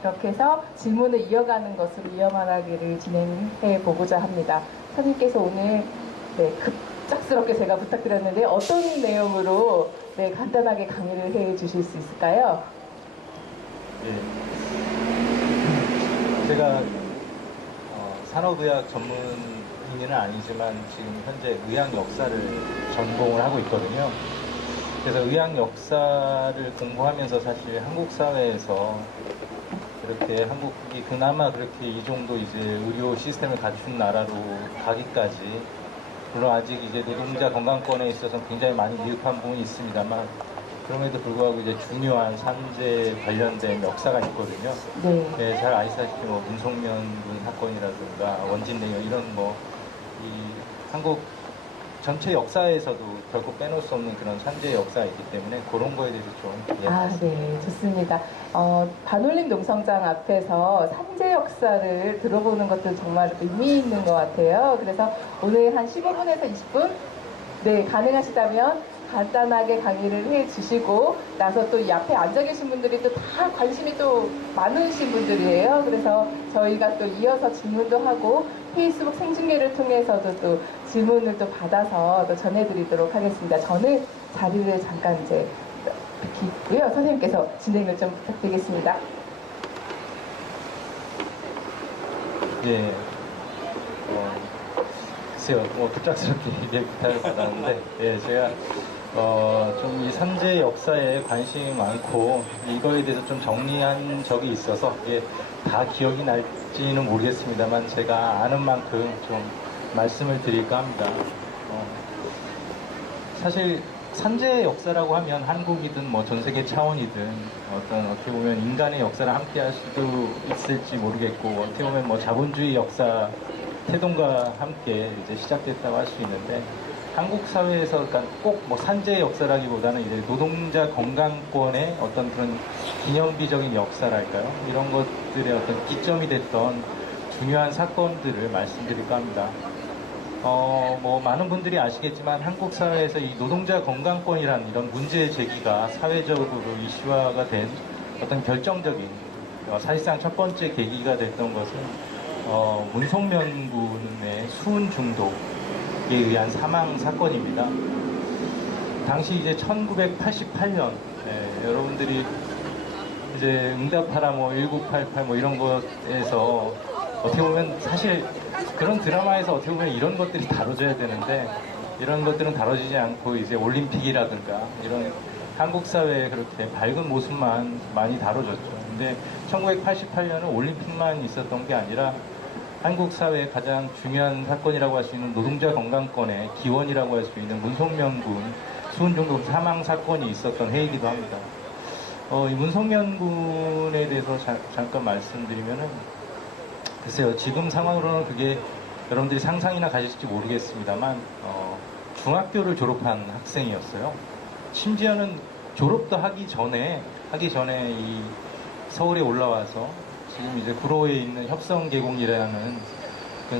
그렇게 해서 질문을 이어가는 것으로 이어나가기를 진행해 보고자 합니다. 선생님께서 오늘 급작스럽게 제가 부탁드렸는데 어떤 내용으로 간단하게 강의를 해 주실 수 있을까요? 네. 제가 산업의학 전문의는 아니지만 지금 현재 의학 역사를 전공을 하고 있거든요. 그래서 의학 역사를 공부하면서 사실 한국 사회에서 그렇게 한국이 그나마 그렇게 이 정도 이제 의료 시스템을 갖춘 나라로 가기까지, 물론 아직 이제 노동자 건강권에 있어서 굉장히 많이 미흡한 부분이 있습니다만, 그럼에도 불구하고 이제 중요한 산재 관련된 역사가 있거든요. 네. 네, 잘 아시다시피 뭐 문성면 군 사건이라든가 원진내요 이런 이 한국 전체 역사에서도 결코 빼놓을 수 없는 그런 산재 역사가 있기 때문에 그런 거에 대해서 좀 네, 좋습니다. 반올림 농성장 앞에서 산재 역사를 들어보는 것도 정말 의미 있는 것 같아요. 그래서 오늘 한 15분에서 20분, 가능하시다면 간단하게 강의를 해 주시고 나서 또 이 앞에 앉아 계신 분들이 또 다 관심이 또 많으신 분들이에요. 그래서 저희가 또 이어서 질문도 하고 페이스북 생중계를 통해서도 또 질문을 또 받아서 또 전해드리도록 하겠습니다. 저는 자리를 잠깐 이제 비키고요. 선생님께서 진행을 좀 부탁드리겠습니다. 예. 글쎄요, 급작스럽게 이제 부탁을 받았는데, 예, 제가 좀 이 산재 역사에 관심이 많고 이거에 대해서 좀 정리한 적이 있어서 이게 다 기억이 날지는 모르겠습니다만 제가 아는 만큼 좀 말씀을 드릴까 합니다. 사실 산재 역사라고 하면 한국이든 뭐 전 세계 차원이든 어떻게 보면 인간의 역사를 함께 할 수도 있을지 모르겠고, 어떻게 보면 뭐 자본주의 역사 태동과 함께 이제 시작됐다고 할 수 있는데, 한국 사회에서 그러니까 꼭 뭐 산재 역사라기보다는 이제 노동자 건강권의 어떤 그런 기념비적인 역사랄까요? 이런 것들의 어떤 기점이 됐던 중요한 사건들을 말씀드릴까 합니다. 뭐 많은 분들이 아시겠지만 한국 사회에서 이 노동자 건강권이라는 이런 문제 제기가 사회적으로 이슈화가 된 어떤 결정적인 사실상 첫 번째 계기가 됐던 것은 문성면 군의 수은 중독에 의한 사망 사건입니다. 당시 이제 1988년, 여러분들이 이제 응답하라 뭐 1988 뭐 이런 것에서 어떻게 보면 사실 그런 드라마에서 어떻게 보면 이런 것들이 다뤄져야 되는데 이런 것들은 다뤄지지 않고 이제 올림픽이라든가 이런 한국 사회의 그렇게 밝은 모습만 많이 다뤄졌죠. 근데 1988년은 올림픽만 있었던 게 아니라 한국 사회의 가장 중요한 사건이라고 할 수 있는 노동자 건강권의 기원이라고 할 수 있는 문성면 군 수은중독 사망 사건이 있었던 해이기도 합니다. 이 문성면 군에 대해서 잠깐 말씀드리면은, 글쎄요, 지금 상황으로는 그게 여러분들이 상상이나 가실지 모르겠습니다만, 중학교를 졸업한 학생이었어요. 심지어는 졸업도 하기 전에 이 서울에 올라와서 지금 이제 구로에 있는 협성계공이라는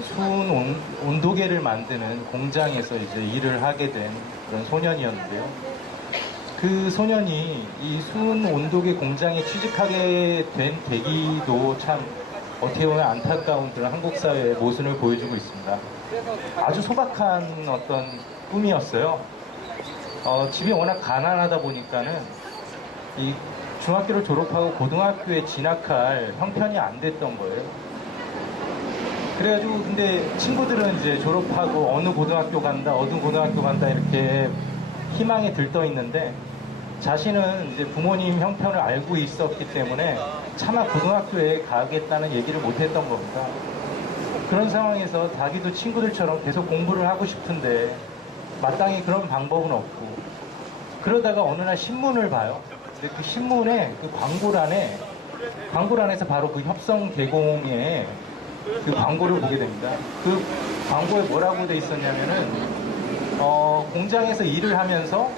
수은 온도계를 만드는 공장에서 이제 일을 하게 된 그런 소년이었는데요. 그 소년이 이 수은 온도계 공장에 취직하게 된 계기도 참 어떻게 보면 안타까운 그런 한국 사회의 모순을 보여주고 있습니다. 아주 소박한 어떤 꿈이었어요. 집이 워낙 가난하다 보니까는 이 중학교를 졸업하고 고등학교에 진학할 형편이 안 됐던 거예요. 그래가지고 근데 친구들은 이제 졸업하고 어느 고등학교 간다 이렇게 희망에 들떠 있는데, 자신은 이제 부모님 형편을 알고 있었기 때문에 차마 고등학교에 가겠다는 얘기를 못 했던 겁니다. 그런 상황에서 자기도 친구들처럼 계속 공부를 하고 싶은데 마땅히 그런 방법은 없고, 그러다가 어느 날 신문을 봐요. 근데 그 신문에 그 광고란에서 바로 그 협성계공의 그 광고를 보게 됩니다. 그 광고에 뭐라고 돼 있었냐면은 공장에서 일을 하면서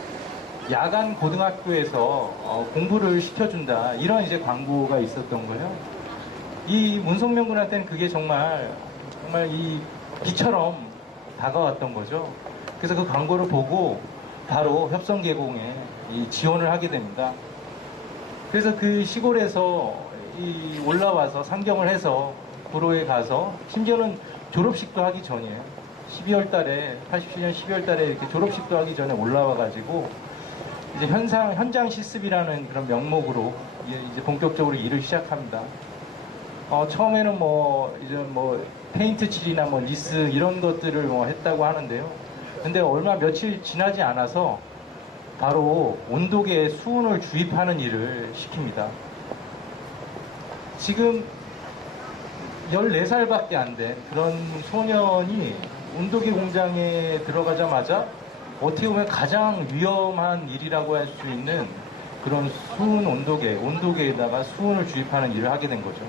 야간 고등학교에서 공부를 시켜준다, 이런 이제 광고가 있었던 거예요. 이 문성면 군한테는 그게 정말 이 비처럼 다가왔던 거죠. 그래서 그 광고를 보고 바로 협성계공에 이 지원을 하게 됩니다. 그래서 그 시골에서 올라와서 상경을 해서 구로에 가서 심지어는 졸업식도 하기 전이에요. 12월 달에 87년 12월 달에 이렇게 졸업식도 하기 전에 올라와 가지고 이제 현장 실습이라는 그런 명목으로 이제 본격적으로 일을 시작합니다. 처음에는 이제 페인트 칠이나 리스 이런 것들을 했다고 하는데요. 근데 얼마 며칠 지나지 않아서 바로 온도계에 수은을 주입하는 일을 시킵니다. 지금 14살밖에 안 된 그런 소년이 온도계 공장에 들어가자마자 어떻게 보면 가장 위험한 일이라고 할 수 있는 그런 수은 온도계에다가 수은을 주입하는 일을 하게 된 거죠.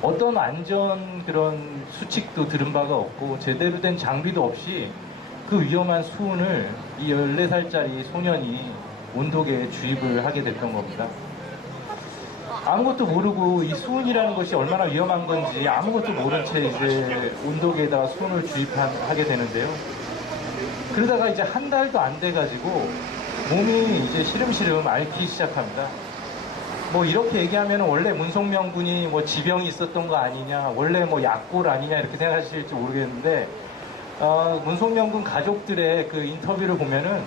어떤 안전 그런 수칙도 들은 바가 없고 제대로 된 장비도 없이 그 위험한 수은을 이 14살짜리 소년이 온도계에 주입을 하게 됐던 겁니다. 아무것도 모르고 이 수은이라는 것이 얼마나 위험한 건지 아무것도 모른 채 이제 온도계에다가 수은을 주입하게 되는데요. 그러다가 이제 한 달도 안 돼가지고 몸이 이제 시름시름 앓기 시작합니다. 이렇게 얘기하면 원래 문송명 군이 지병이 있었던 거 아니냐, 원래 약골 아니냐 이렇게 생각하실지 모르겠는데, 문송명 군 가족들의 그 인터뷰를 보면은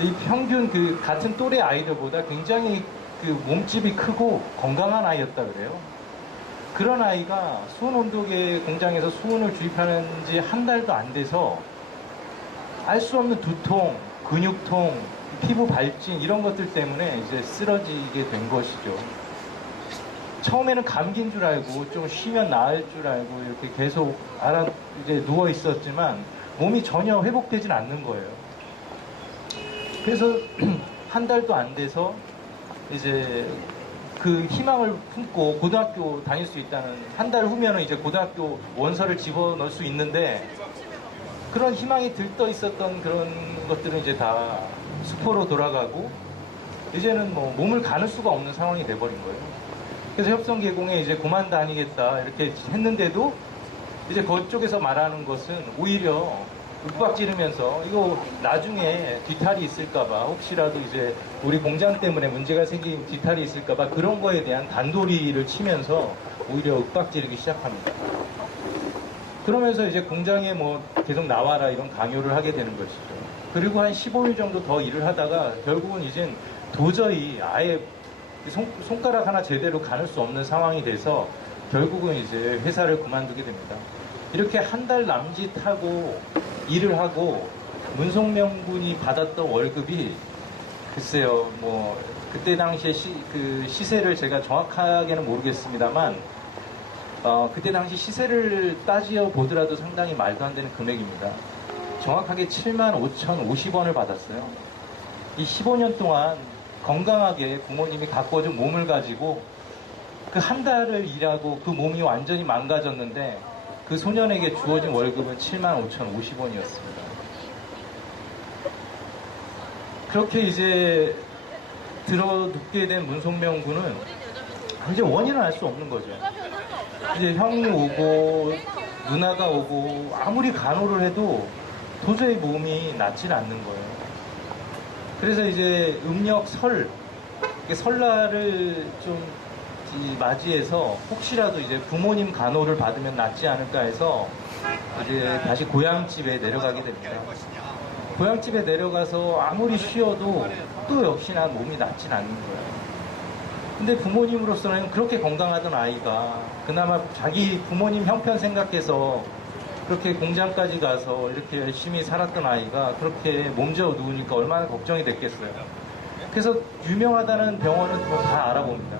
이 평균 그 같은 또래 아이들보다 굉장히 그 몸집이 크고 건강한 아이였다 그래요. 그런 아이가 수은 온도계 공장에서 수은을 주입하는 지 한 달도 안 돼서 알 수 없는 두통, 근육통, 피부 발진 이런 것들 때문에 이제 쓰러지게 된 것이죠. 처음에는 감기인 줄 알고 좀 쉬면 나을 줄 알고 이렇게 계속 이제 누워 있었지만 몸이 전혀 회복되진 않는 거예요. 그래서 한 달도 안 돼서 이제 그 희망을 품고 고등학교 다닐 수 있다는, 한 달 후면은 이제 고등학교 원서를 집어넣을 수 있는데 그런 희망이 들떠 있었던 그런 것들은 이제 다 수포로 돌아가고 이제는 몸을 가눌 수가 없는 상황이 돼버린 거예요. 그래서 협성계공에 이제 그만 다니겠다 이렇게 했는데도 이제 그쪽에서 말하는 것은 오히려 윽박 지르면서 이거 나중에 뒤탈이 있을까봐, 혹시라도 이제 우리 공장 때문에 문제가 생긴 뒤탈이 있을까봐 그런 거에 대한 단도리를 치면서 오히려 윽박 지르기 시작합니다. 그러면서 이제 공장에 계속 나와라 이런 강요를 하게 되는 것이죠. 그리고 한 15일 정도 더 일을 하다가 결국은 이젠 도저히 아예 손가락 하나 제대로 가눌 수 없는 상황이 돼서 결국은 이제 회사를 그만두게 됩니다. 이렇게 한 달 남짓하고 일을 하고 문송명 군이 받았던 월급이 글쎄요, 그때 당시에 그 시세를 제가 정확하게는 모르겠습니다만 그때 당시 시세를 따지어 보더라도 상당히 말도 안 되는 금액입니다. 정확하게 75,050원을 받았어요. 이 15년 동안 건강하게 부모님이 가꿔준 몸을 가지고 그 한 달을 일하고 그 몸이 완전히 망가졌는데 그 소년에게 주어진 월급은 75,050원이었습니다. 그렇게 이제 눕게 된 문송명 군은 이제 원인을 알 수 없는 거죠. 이제 형이 오고 누나가 오고 아무리 간호를 해도 도저히 몸이 낫질 않는 거예요. 그래서 이제 음력 설날을 좀 맞이해서 혹시라도 이제 부모님 간호를 받으면 낫지 않을까 해서 이제 다시 고향집에 내려가게 됩니다. 고향집에 내려가서 아무리 쉬어도 또 역시나 몸이 낫진 않는 거예요. 근데 부모님으로서는 그렇게 건강하던 아이가 그나마 자기 부모님 형편 생각해서 그렇게 공장까지 가서 이렇게 열심히 살았던 아이가 그렇게 몸져 누우니까 얼마나 걱정이 됐겠어요. 그래서 유명하다는 병원은 다 알아봅니다.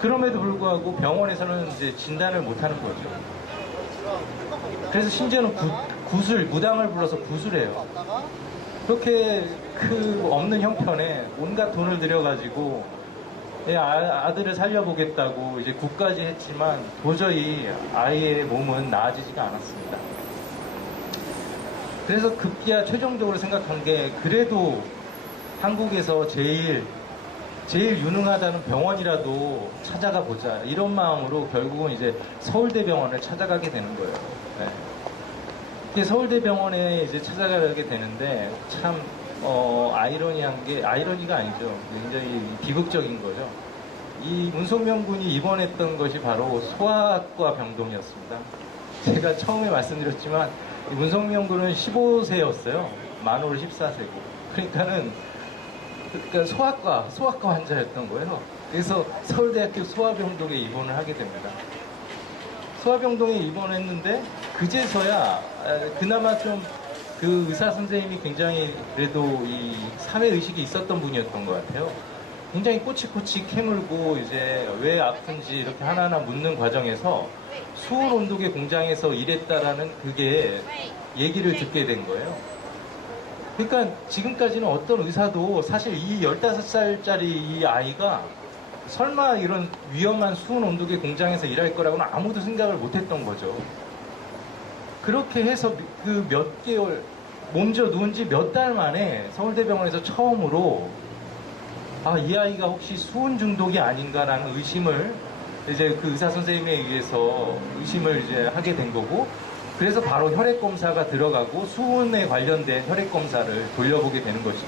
그럼에도 불구하고 병원에서는 이제 진단을 못하는 거죠. 그래서 심지어는 무당을 불러서 구술해요. 그렇게 그 없는 형편에 온갖 돈을 들여가지고 아들을 살려보겠다고 이제 굿까지 했지만 도저히 아이의 몸은 나아지지가 않았습니다. 그래서 급기야 최종적으로 생각한 게 그래도 한국에서 제일 유능하다는 병원이라도 찾아가 보자 이런 마음으로 결국은 이제 서울대병원을 찾아가게 되는 거예요. 네. 서울대병원에 이제 찾아가게 되는데 참 아이러니한 게 아이러니가 아니죠. 굉장히 비극적인 거죠. 이 문성명 군이 입원했던 것이 바로 소아과 병동이었습니다. 제가 처음에 말씀드렸지만 이 문성명 군은 15세였어요. 만으로 14세고. 그러니까 소아과 환자였던 거예요. 그래서 서울대학교 소아병동에 입원을 하게 됩니다. 소아병동에 입원했는데 그제서야 그나마 좀 그 의사 선생님이 굉장히 그래도 이 사회의식이 있었던 분이었던 것 같아요. 굉장히 꼬치꼬치 캐물고 이제 왜 아픈지 이렇게 하나하나 묻는 과정에서 수온 온도계 공장에서 일했다라는 그게 얘기를 듣게 된 거예요. 그러니까 지금까지는 어떤 의사도 사실 이 15살짜리 이 아이가 설마 이런 위험한 수온 온도계 공장에서 일할 거라고는 아무도 생각을 못 했던 거죠. 그렇게 해서 그 몇 개월, 몸져 누운 지 몇 달 만에 서울대병원에서 처음으로 이 아이가 혹시 수은 중독이 아닌가라는 의심을 이제 그 의사 선생님에 의해서 의심을 이제 하게 된 거고, 그래서 바로 혈액 검사가 들어가고 수은에 관련된 혈액 검사를 돌려보게 되는 것이죠.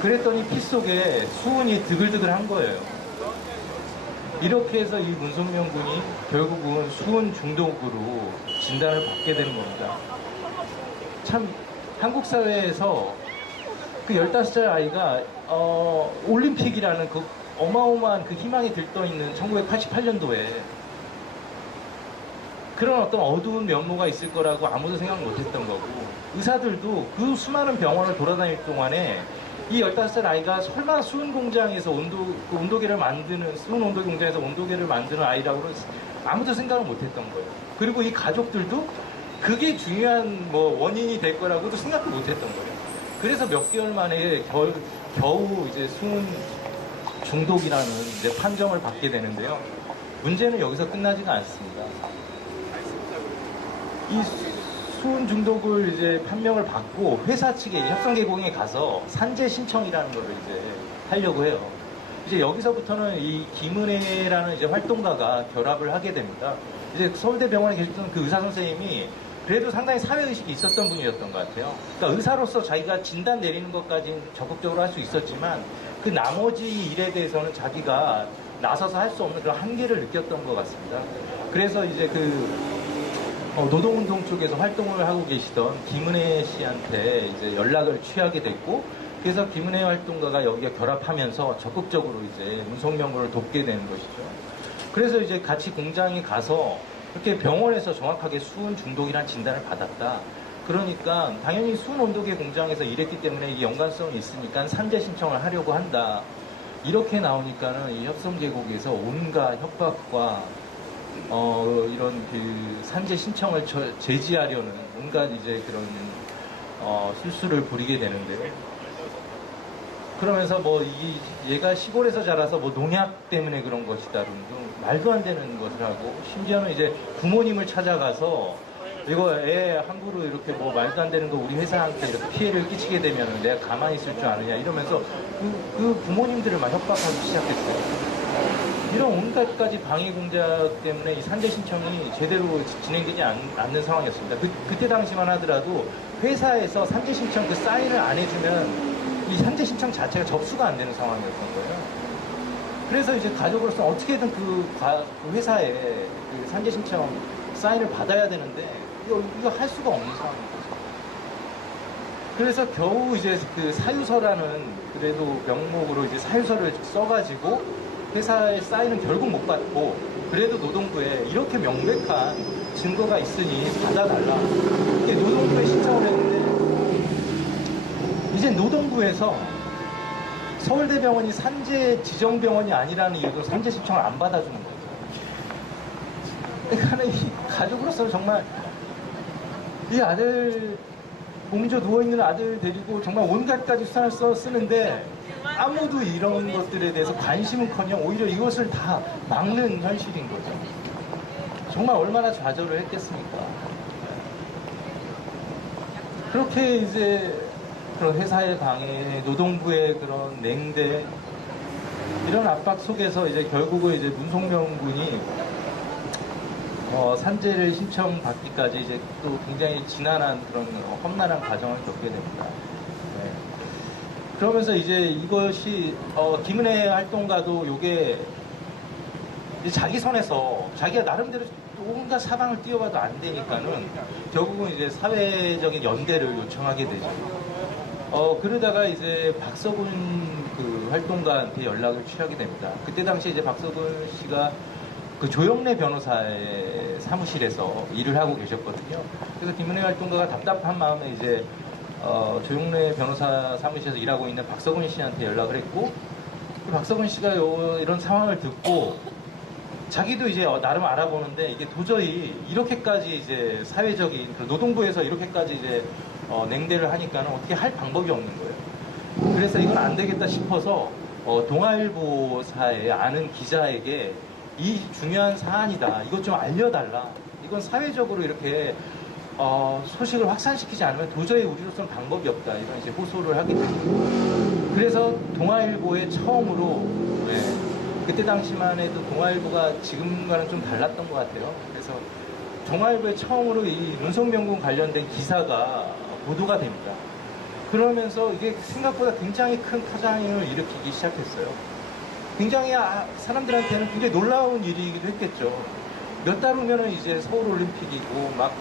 그랬더니 피 속에 수은이 드글드글한 거예요. 이렇게 해서 이 문성명 군이 결국은 수은 중독으로 진단을 받게 되는 겁니다. 참 한국 사회에서 그 15살 아이가 올림픽이라는 그 어마어마한 그 희망이 들떠 있는 1988년도에 그런 어떤 어두운 면모가 있을 거라고 아무도 생각 못 했던 거고, 의사들도 그 수많은 병원을 돌아다닐 동안에 이 15살 아이가 설마 수은 공장에서 온도계를 만드는, 수은 온도계 공장에서 온도계를 만드는 아이라고는 아무도 생각을 못 했던 거예요. 그리고 이 가족들도 그게 중요한 원인이 될 거라고도 생각도 못 했던 거예요. 그래서 몇 개월 만에 겨우 이제 수은 중독이라는 이제 판정을 받게 되는데요. 문제는 여기서 끝나지가 않습니다. 이 수은 중독을 이제 판명을 받고 회사 측에 협상계공에 가서 산재 신청이라는 걸 이제 하려고 해요. 이제 여기서부터는 이 김은혜라는 이제 활동가가 결합을 하게 됩니다. 이제 서울대병원에 계셨던 그 의사 선생님이 그래도 상당히 사회의식이 있었던 분이었던 것 같아요. 그러니까 의사로서 자기가 진단 내리는 것까지는 적극적으로 할 수 있었지만 그 나머지 일에 대해서는 자기가 나서서 할 수 없는 그런 한계를 느꼈던 것 같습니다. 그래서 이제 노동운동 쪽에서 활동을 하고 계시던 김은혜 씨한테 이제 연락을 취하게 됐고, 그래서 김은혜 활동가가 여기에 결합하면서 적극적으로 이제 문성명 군을 돕게 되는 것이죠. 그래서 이제 같이 공장에 가서 이렇게 병원에서 정확하게 수은 중독이라는 진단을 받았다. 그러니까 당연히 수은 온도계 공장에서 일했기 때문에 이 연관성이 있으니까 산재 신청을 하려고 한다. 이렇게 나오니까는 이 협성계곡에서 온갖 협박과 이런 그 산재 신청을 제지하려는 온갖 이제 그런 실수를 부리게 되는데, 그러면서 얘가 시골에서 자라서 농약 때문에 그런 것이다, 말도 안 되는 것을 하고, 심지어는 이제 부모님을 찾아가서 이거 애 함부로 이렇게 말도 안 되는 거 우리 회사한테 이렇게 피해를 끼치게 되면 내가 가만히 있을 줄 아느냐 이러면서 그 부모님들을 막 협박하기 시작했어요. 이런 온갖 가지 방해 공작 때문에 이 산재 신청이 제대로 진행되지 않는 상황이었습니다. 그때 당시만 하더라도 회사에서 산재 신청 그 사인을 안 해주면 이 산재 신청 자체가 접수가 안 되는 상황이었던 거예요. 그래서 이제 가족으로서 어떻게든 그 회사에 그 산재 신청 사인을 받아야 되는데 이거 할 수가 없는 상황인 거죠. 그래서 겨우 이제 그 사유서라는 그래도 명목으로 이제 사유서를 써가지고 회사의 사인은 결국 못 받고, 그래도 노동부에 이렇게 명백한 증거가 있으니 받아달라. 이게 노동부에 신청을 했는데, 이제 노동부에서 서울대병원이 산재 지정병원이 아니라는 이유로 산재 신청을 안 받아주는 거죠. 그러니까 이 가족으로서 정말 이 아들, 몸져 누워있는 아들 데리고 정말 온갖 가지 수단을 쓰는데 아무도 이런 것들에 대해서 관심은커녕 오히려 이것을 다 막는 현실인 거죠. 정말 얼마나 좌절을 했겠습니까? 그렇게 이제 그런 회사의 방해, 노동부의 그런 냉대, 이런 압박 속에서 이제 결국은 이제 문성명 군이 산재를 신청받기까지 이제 또 굉장히 지난한 그런 험난한 과정을 겪게 됩니다. 네. 그러면서 이제 이것이 김은혜 활동가도 요게 이제 자기 선에서 자기가 나름대로 온갖 사방을 뛰어봐도 안 되니까는 결국은 이제 사회적인 연대를 요청하게 되죠. 그러다가 이제 박서군 그 활동가한테 연락을 취하게 됩니다. 그때 당시 이제 박서군 씨가 그 조영래 변호사의 사무실에서 일을 하고 계셨거든요. 그래서 김은혜 활동가가 답답한 마음에 이제 조영래 변호사 사무실에서 일하고 있는 박서군 씨한테 연락을 했고, 그 박서군 씨가 이런 상황을 듣고 자기도 이제 나름 알아보는데 이게 도저히 이렇게까지 이제 사회적인 그 노동부에서 이렇게까지 이제 냉대를 하니까는 어떻게 할 방법이 없는 거예요. 그래서 이건 안 되겠다 싶어서 동아일보사에 아는 기자에게 이 중요한 사안이다. 이것 좀 알려달라. 이건 사회적으로 이렇게 소식을 확산시키지 않으면 도저히 우리로서는 방법이 없다. 이런 이제 호소를 하게 됩니다. 그래서 동아일보에 처음으로 그때 당시만 해도 동아일보가 지금과는 좀 달랐던 것 같아요. 그래서 동아일보에 처음으로 이 문성명군 관련된 기사가 보도가 됩니다. 그러면서 이게 생각보다 굉장히 큰 파장을 일으키기 시작했어요. 굉장히 사람들한테는 굉장히 놀라운 일이기도 했겠죠. 몇 달 후면은 이제 서울올림픽이고 막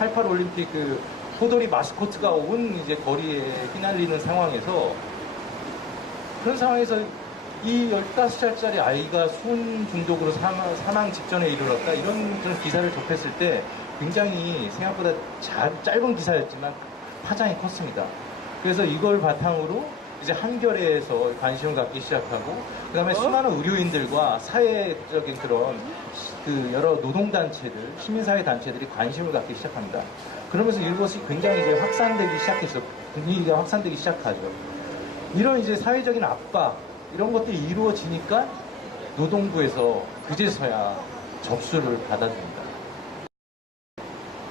88올림픽 그 포도리 마스코트가 온 이제 거리에 휘날리는 상황에서, 그런 상황에서 이 15살짜리 아이가 수은 중독으로 사망 직전에 이르렀다, 이런 그런 기사를 접했을 때 굉장히 생각보다 짧은 기사였지만 파장이 컸습니다. 그래서 이걸 바탕으로 이제 한겨레에서 관심을 갖기 시작하고, 그 다음에 수많은 의료인들과 사회적인 그런 그 여러 노동단체들, 시민사회단체들이 관심을 갖기 시작합니다. 그러면서 이것이 굉장히 이제 확산되기 시작했어. 분위기가 확산되기 시작하죠. 이런 이제 사회적인 압박, 이런 것들이 이루어지니까 노동부에서 그제서야 접수를 받아줍니다.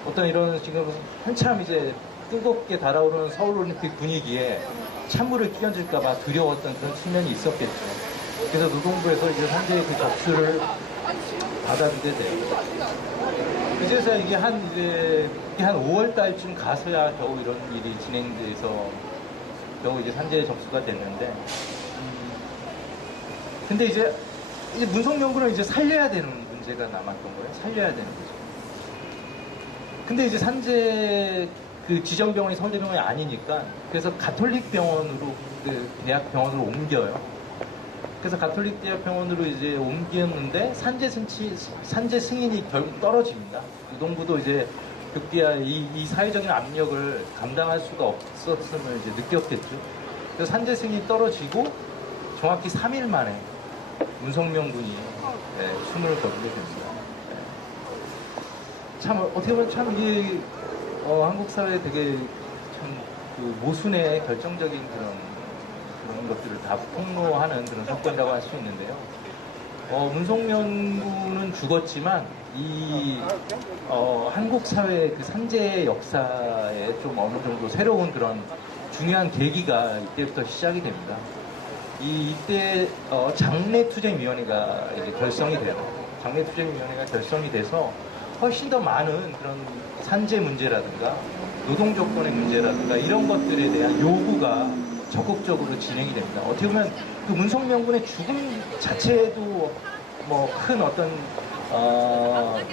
어떤 이런 지금 한참 이제 뜨겁게 달아오르는 서울올림픽 분위기에 찬물을 끼얹을까봐 두려웠던 그런 측면이 있었겠죠. 그래서 노동부에서 이제 현재 그 접수를 받아주게 돼요. 그제서야 이게 한 5월 달쯤 가서야 겨우 이런 일이 진행돼서 겨우 이제 산재 접수가 됐는데, 근데 이제 문성명군을 이제 살려야 되는 문제가 남았던 거예요. 살려야 되는 거죠. 근데 이제 산재 그 지정병원이 서울대병원이 아니니까, 그래서 가톨릭 병원으로, 그 대학 병원으로 옮겨요. 그래서 가톨릭 대학 병원으로 이제 옮겼는데 산재 승인이 결국 떨어집니다. 노동부도 이제 급기야 이 사회적인 압력을 감당할 수가 없었음을 이제 느꼈겠죠. 그래서 산재 승인이 떨어지고 정확히 3일 만에 문성명 군이 숨을 거두게 됩니다. 참 어떻게 보면 참 이게 한국 사회에 되게 참 그 모순의 결정적인 그런 것들을 다 폭로하는 그런 사건이라고 할 수 있는데요. 문성명 군은 죽었지만 이 한국 사회의 그 산재 역사에 좀 어느 정도 새로운 그런 중요한 계기가 이때부터 시작이 됩니다. 이때 장래투쟁위원회가 이제 결성이 돼요. 장래투쟁위원회가 결성이 돼서 훨씬 더 많은 그런 산재 문제라든가 노동 조건의 문제라든가 이런 것들에 대한 요구가 적극적으로 진행이 됩니다. 어떻게 보면 그 문성명 군의 죽음 자체도 뭐 큰 어떤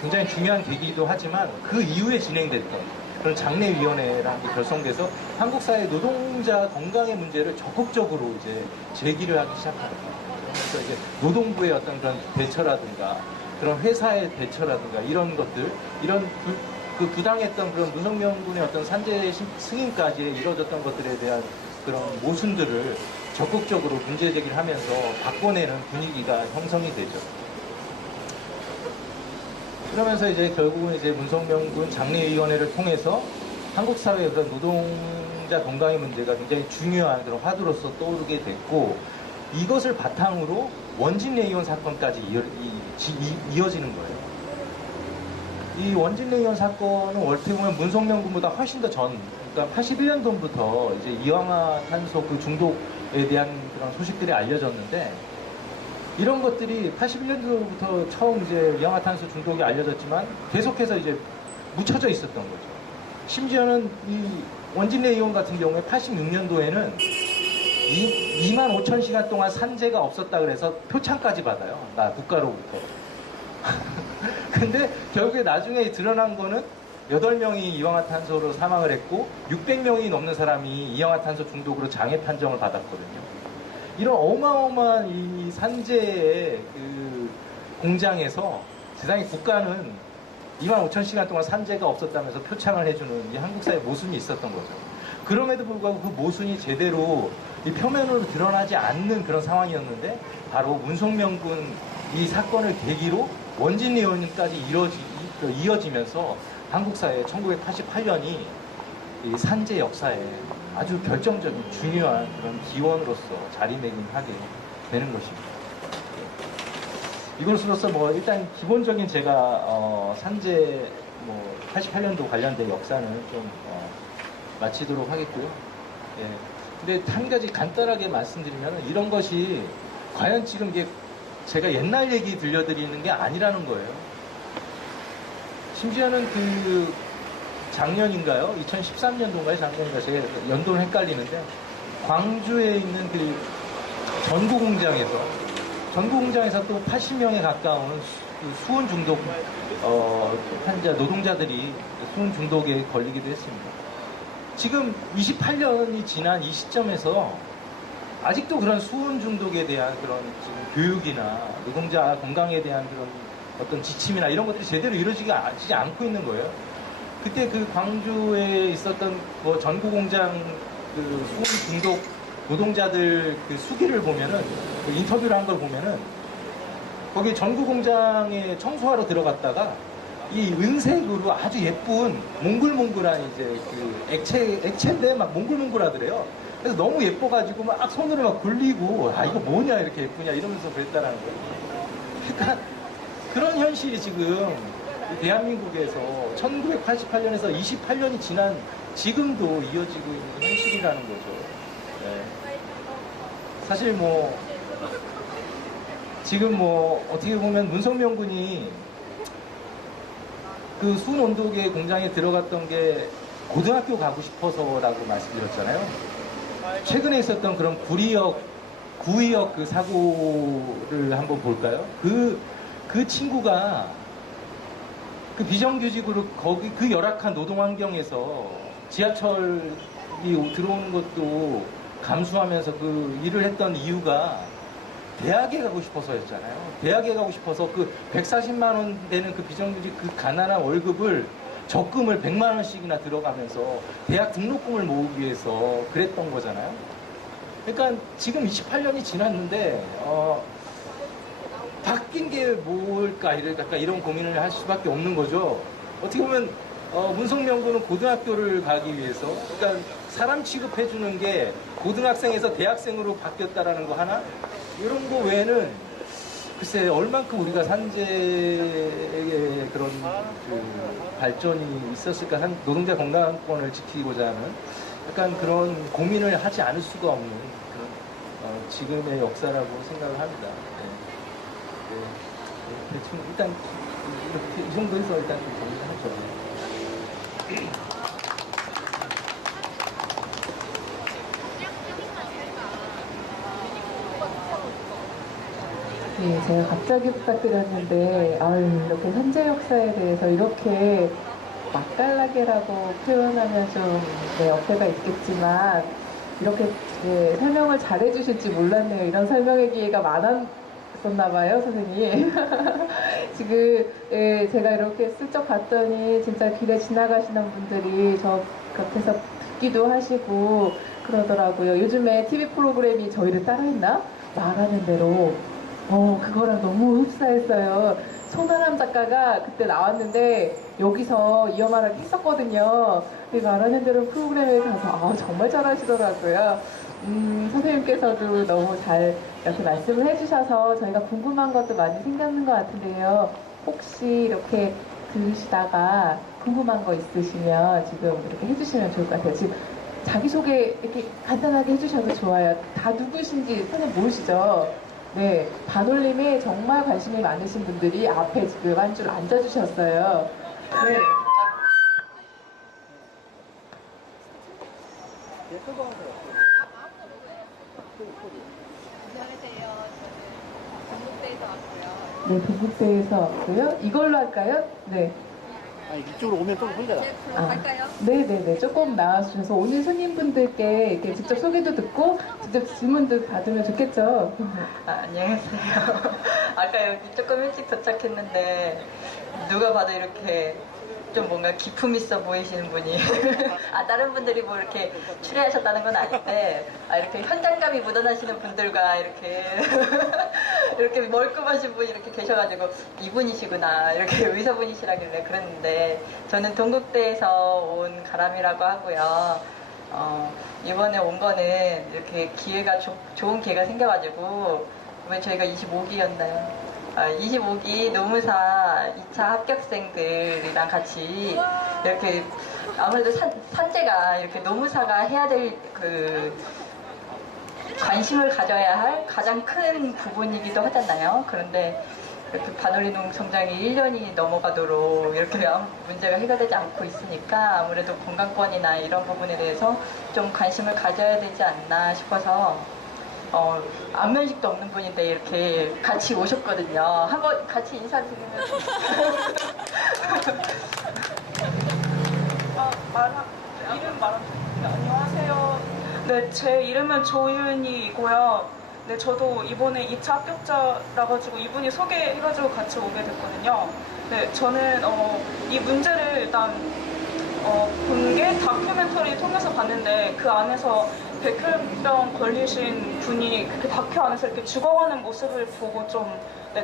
굉장히 중요한 계기이기도 하지만 그 이후에 진행됐던 그런 장례위원회라는 게 결성돼서 한국 사회 노동자 건강의 문제를 적극적으로 이제 제기를 하기 시작합니다. 그래서 이제 노동부의 어떤 그런 대처라든가 그런 회사의 대처라든가 이런 것들, 이런 그 부당했던 그런 문성명 군의 어떤 산재 승인까지 이루어졌던 것들에 대한 그런 모순들을 적극적으로 문제 제기를 하면서 바꿔내는 분위기가 형성이 되죠. 그러면서 이제 결국은 이제 문성명 군 장례위원회를 통해서 한국 사회의 그런 노동자 건강의 문제가 굉장히 중요한 그런 화두로서 떠오르게 됐고, 이것을 바탕으로 원진레이온 사건까지 이어지는 거예요. 이 원진레이온 사건은 어떻게 보면 문성명 군보다 훨씬 더 전, 그러니까 81년도부터 이제 이황화탄소 그 중독에 대한 그런 소식들이 알려졌는데, 이런 것들이 81년도부터 처음 이제 이황화탄소 중독이 알려졌지만 계속해서 이제 묻혀져 있었던 거죠. 심지어는 이 원진레이온 같은 경우에 86년도에는 2만 5천 시간 동안 산재가 없었다 그래서 표창까지 받아요. 국가로부터. 근데 결국에 나중에 드러난 거는 8명이 이氧화탄소로 사망을 했고 600명이 넘는 사람이 이氧화탄소 중독으로 장애 판정을 받았거든요. 이런 어마어마한 이 산재의 그 공장에서 세상에 국가는 25,000시간 동안 산재가 없었다면서 표창을 해주는 이 한국 사회 모순이 있었던 거죠. 그럼에도 불구하고 그 모순이 제대로 이 표면으로 드러나지 않는 그런 상황이었는데 바로 문성명군 이 사건을 계기로 원진 의원까지 이어지면서 한국 사회 1988년이 이 산재 역사에 아주 결정적인 중요한 그런 기원으로서 자리매김하게 되는 것입니다. 이것으로서 뭐 일단 기본적인 제가 산재 뭐 88년도 관련된 역사는 좀 마치도록 하겠고요. 예. 근데 한 가지 간단하게 말씀드리면 이런 것이 과연 지금 이게 제가 옛날 얘기 들려드리는 게 아니라는 거예요. 심지어는 그 작년인가요? 2013년도인가요? 작년인가? 제가 연도는 헷갈리는데 광주에 있는 그 전구공장에서 또 80명에 가까운 수은 중독 환자 노동자들이 수은 중독에 걸리기도 했습니다. 지금 28년이 지난 이 시점에서 아직도 그런 수은 중독에 대한 그런 지금 교육이나 노동자 건강에 대한 그런 어떤 지침이나 이런 것들이 제대로 이루어지지 않고 있는 거예요. 그때 그 광주에 있었던 그 전구공장 그 수은 중독 노동자들 그 수기를 보면은 그 인터뷰를 한 걸 보면은 거기 전구공장에 청소하러 들어갔다가 이 은색으로 아주 예쁜 몽글몽글한 이제 그 액체인데 막 몽글몽글하더래요. 그래서 너무 예뻐가지고 막 손으로 막 굴리고 아 이거 뭐냐 이렇게 예쁘냐 이러면서 그랬다라는 거예요. 그러니까 그런 현실이 지금 대한민국에서 1988년에서 28년이 지난 지금도 이어지고 있는 현실이라는 거죠. 네. 사실 뭐 지금 뭐 어떻게 보면 문성명 군이 그 수은온도계 공장에 들어갔던 게 고등학교 가고 싶어서라고 말씀드렸잖아요. 최근에 있었던 그런 구의역 그 사고를 한번 볼까요? 그 친구가 그 비정규직으로 거기 그 열악한 노동 환경에서 지하철이 들어오는 것도 감수하면서 그 일을 했던 이유가 대학에 가고 싶어서였잖아요. 대학에 가고 싶어서 그 140만 원 되는 그 비정규직 그 가난한 월급을 적금을 100만 원씩이나 들어가면서 대학 등록금을 모으기 위해서 그랬던 거잖아요. 그러니까 지금 28년이 지났는데 바뀐 게 뭘까 이런 고민을 할 수밖에 없는 거죠. 어떻게 보면 문성명 군은 고등학교를 가기 위해서 그러니까 사람 취급해주는 게 고등학생에서 대학생으로 바뀌었다라는 거 하나 이런 거 외에는 글쎄 얼만큼 우리가 산재의 그런 그 발전이 있었을까 노동자 건강권을 지키고자 하는 약간 그런 고민을 하지 않을 수가 없는 그런 지금의 역사라고 생각을 합니다. 네. 대충 일단 이렇게 이 정도에서 일단 좀 정리를 하죠. 네, 제가 갑자기 부탁드렸는데 이렇게 현재 역사에 대해서 이렇게 맛깔나게라고 표현하면 좀 어폐가 있겠지만 이렇게 설명을 잘해 주실지 몰랐네요. 이런 설명의 기회가 많았었나 봐요, 선생님. 지금 제가 이렇게 슬쩍 봤더니 진짜 길에 지나가시는 분들이 저 곁에서 듣기도 하시고 그러더라고요. 요즘에 TV 프로그램이 저희를 따라했나? 말하는 대로 그거랑 너무 흡사했어요. 손아람 작가가 그때 나왔는데 여기서 이어말하기 했었거든요. 근데 말하는 대로 프로그램에 가서 정말 잘하시더라고요. 선생님께서도 너무 잘 이렇게 말씀을 해주셔서 저희가 궁금한 것도 많이 생겼는 것 같은데요. 혹시 이렇게 들으시다가 궁금한 거 있으시면 지금 이렇게 해주시면 좋을 것 같아요. 지금 자기소개 이렇게 간단하게 해주셔도 좋아요. 다 누구신지 선생님 모르시죠? 네, 반올림에 정말 관심이 많으신 분들이 앞에 지금 한 줄 앉아주셨어요. 네. 안녕하세요. 저는 전북대에서 왔고요. 네, 동국대에서 왔고요. 이걸로 할까요? 네. 아니, 이쪽으로 오면 좀 혼자다. 네네네. 조금 나와주셔서 오늘 손님분들께 이렇게 직접 소개도 듣고 직접 질문도 받으면 좋겠죠. 안녕하세요. 아까 여기 조금 일찍 도착했는데 누가 봐도 이렇게 좀 뭔가 기품 있어 보이시는 분이 다른 분들이 뭐 이렇게 출연하셨다는 건 아닌데 이렇게 현장감이 묻어나시는 분들과 이렇게 이렇게 멀끔하신 분이 이렇게 계셔가지고 이분이시구나 이렇게 의사분이시라길래 그랬는데 저는 동국대에서 온 가람이라고 하고요. 이번에 온 거는 이렇게 기회가 좋은 기회가 생겨가지고 왜 저희가 25기였나요? 25기 노무사 2차 합격생들이랑 같이 이렇게 아무래도 산재가 이렇게 노무사가 해야 될 관심을 가져야 할 가장 큰 부분이기도 하잖아요. 그런데 이렇게 반올림 농성장이 1년이 넘어가도록 이렇게 문제가 해결되지 않고 있으니까 아무래도 건강권이나 이런 부분에 대해서 좀 관심을 가져야 되지 않나 싶어서 안면식도 없는 분인데 이렇게 같이 오셨거든요. 한번 같이 인사드리면 이름 말하면 안녕하세요. 네, 제 이름은 조윤이고요. 네, 저도 이번에 2차 합격자라 가지고 이분이 소개해가지고 같이 오게 됐거든요. 네, 저는 이 문제를 일단 본 게 다큐멘터리 통해서 봤는데 그 안에서 백혈병 걸리신 분이 그 다큐 안에서 이렇게 죽어가는 모습을 보고 좀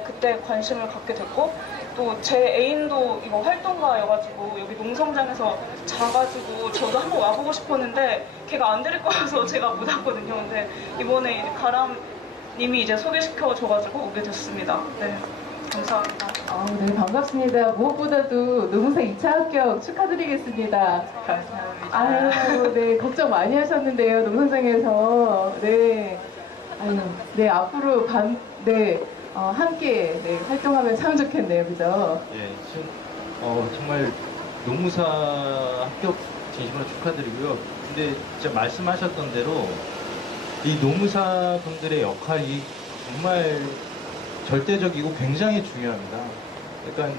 그때 관심을 갖게 됐고 또 제 애인도 이거 활동가여가지고 여기 농성장에서 자가지고 저도 한번 와보고 싶었는데 걔가 안 데릴 거라서 제가 못 왔거든요. 근데 이번에 가람님이 이제 소개시켜줘가지고 오게 됐습니다. 네, 감사합니다. 네, 반갑습니다. 무엇보다도 노무사 2차 합격 축하드리겠습니다. 감사합니다. 아유, 네, 걱정 많이 하셨는데요, 농성장에서. 네. 아유, 네, 앞으로 함께 활동하면 참 좋겠네요, 그죠? 예, 지금 정말 노무사 합격 진심으로 축하드리고요. 근데 진짜 말씀하셨던 대로 이 노무사 분들의 역할이 정말 절대적이고 굉장히 중요합니다. 그러니까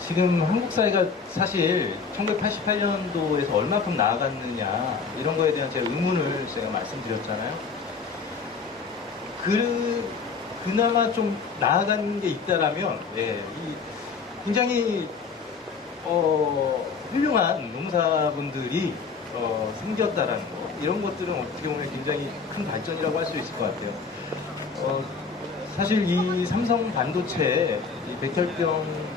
지금 한국 사회가 사실 1988년도에서 얼마큼 나아갔느냐 이런 거에 대한 제가 의문을 제가 말씀드렸잖아요. 그나마 좀 나아간 게 있다라면 굉장히 훌륭한 농사분들이 생겼다라는 거 이런 것들은 어떻게 보면 굉장히 큰 발전이라고 할 수 있을 것 같아요. 사실 이 삼성 반도체 이 백혈병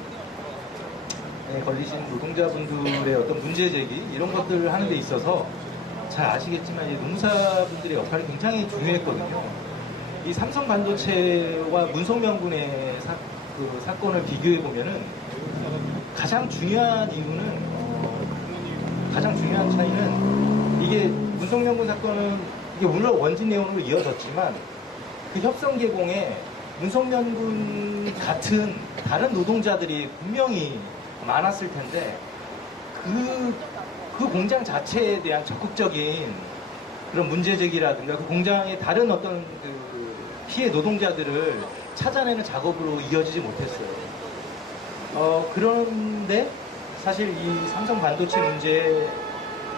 걸리신 노동자분들의 어떤 문제 제기 이런 것들을 하는 데 있어서 잘 아시겠지만 이 농사분들의 역할이 굉장히 중요했거든요. 이 삼성 반도체와 문성명군의 사건을 비교해 보면은 가장 중요한 차이는 이게 문성명군 사건은 이게 물론 원진 내용으로 이어졌지만 그 협성 계공에 문성명군 같은 다른 노동자들이 분명히 많았을 텐데 그 공장 자체에 대한 적극적인 그런 문제 제기라든가 그 공장의 다른 어떤 피해 노동자들을 찾아내는 작업으로 이어지지 못했어요. 그런데 사실 이 삼성 반도체 문제,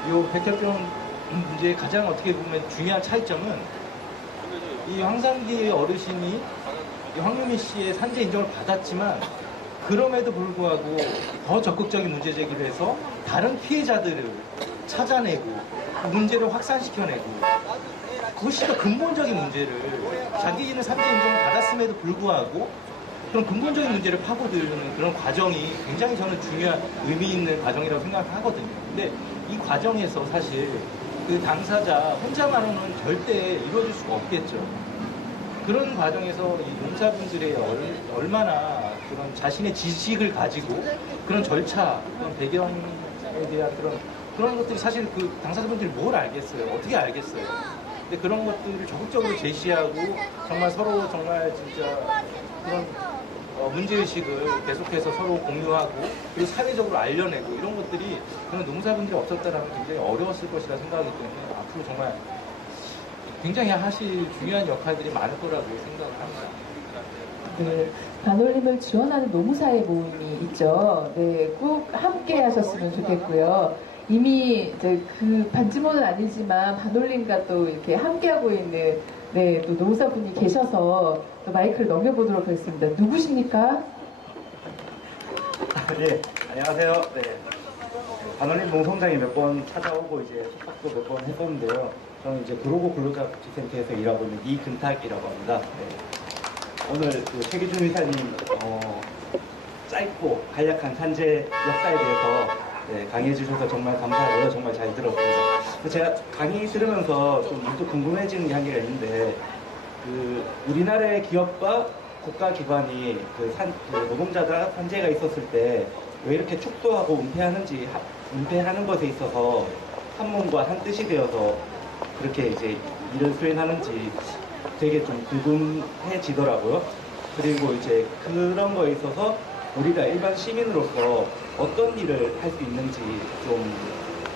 이 백혈병 문제의 가장 어떻게 보면 중요한 차이점은 이 황상기 어르신이 이 황유미 씨의 산재 인정을 받았지만 그럼에도 불구하고 더 적극적인 문제 제기를 해서 다른 피해자들을 찾아내고 문제를 확산시켜내고 그것이 더 근본적인 문제를 자기는 산재 인정을 받았음에도 불구하고 그런 근본적인 문제를 파고드는 그런 과정이 굉장히 저는 중요한 의미 있는 과정이라고 생각하거든요. 근데 이 과정에서 사실 그 당사자 혼자만으로는 절대 이루어질 수가 없겠죠. 그런 과정에서 이 농사분들의 얼마나 그런 자신의 지식을 가지고 그런 절차, 그런 배경에 대한 그런 것들이 사실 그 당사자분들이 뭘 알겠어요? 어떻게 알겠어요? 근데 그런 것들을 적극적으로 제시하고 정말 서로 정말 진짜 그런 문제의식을 계속해서 서로 공유하고 그리고 사회적으로 알려내고 이런 것들이 그런 농사분들이 없었다라면 굉장히 어려웠을 것이라 생각하기 때문에 앞으로 정말 굉장히 하실 중요한 역할들이 많을 거라고 생각을 합니다. 네, 반올림을 지원하는 노무사의 모임이 있죠. 네, 꼭 함께 하셨으면 좋겠고요. 이미 이제 그 반지모는 아니지만 반올림과 또 이렇게 함께하고 있는 네, 또 노무사분이 계셔서 또 마이크를 넘겨보도록 하겠습니다. 누구십니까? 네, 안녕하세요. 네. 반올림 농성장에 몇 번 찾아오고 이제 속박도 몇 번 했었는데요. 저는 이제 그로고 근로자복지센터에서 일하고 있는 이근탁이라고 합니다. 네. 오늘 그 최기준 의사님 짧고 간략한 산재 역사에 대해서 네, 강의해 주셔서 정말 감사하고요. 정말 잘 들었습니다. 제가 강의 들으면서 좀 문득 궁금해지는 게 한 개가 있는데 그 우리나라의 기업과 국가기관이 그 노동자들 산재가 있었을 때 왜 이렇게 축소하고 은폐하는 것에 있어서 한 몸과 한 뜻이 되어서 그렇게 이제 일을 수행하는지 되게 좀 궁금해지더라고요. 그리고 이제 그런 거에 있어서 우리가 일반 시민으로서 어떤 일을 할 수 있는지 좀